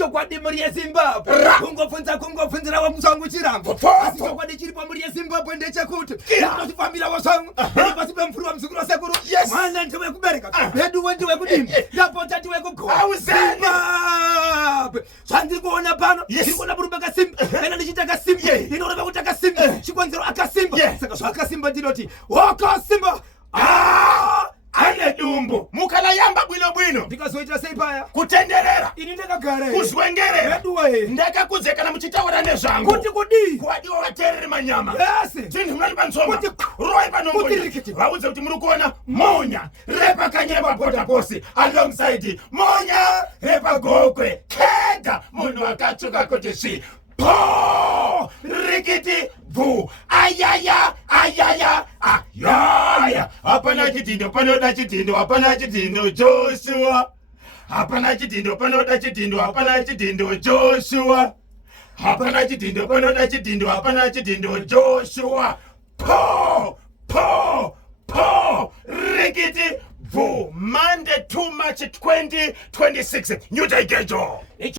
chokwadi muri yeZimbabwe kungofunzira wa musangu chirango asi chokwadi chiri pamuri yeZimbabwe ndechekuti ndinotifambira wasangu pasi pemfuru wa mzukuru wasekuru mwana ndiwe kubereka hedu ndiwe kudini ndapota ndiwe kugoa Zimbabwe zvandiri kuona pano ndiri kuona murume akasimba kana ndichita akasimba ndinoreva kuti akasimba chikonzero akasimba saka zvakasimba ndinoti wakasimba ane dumbu mukala yamba bwino ndikazoita sei paya kutenderera ini ndakagara kuzwengerera ndakakudze kana muchitaura nezvangu kuti kudi kwadiwa vateereri manyama tinhu mali panzoma kuti roi panongoni vaudze kuti muri kuona monya repakanyeba potaposi alongside monya repagokwe kega munhu akatsvuka kuti svi po rikiti bvu ayaya hapana chitindo panoda chitindo hapana chitindo Joshua hapana chitindo panoda chitindo hapana chitindo Joshua hapana chitindo panoda chitindo hapana chitindo Joshua po rikiti bvu Monday 2 March 2026 New Day Gejo.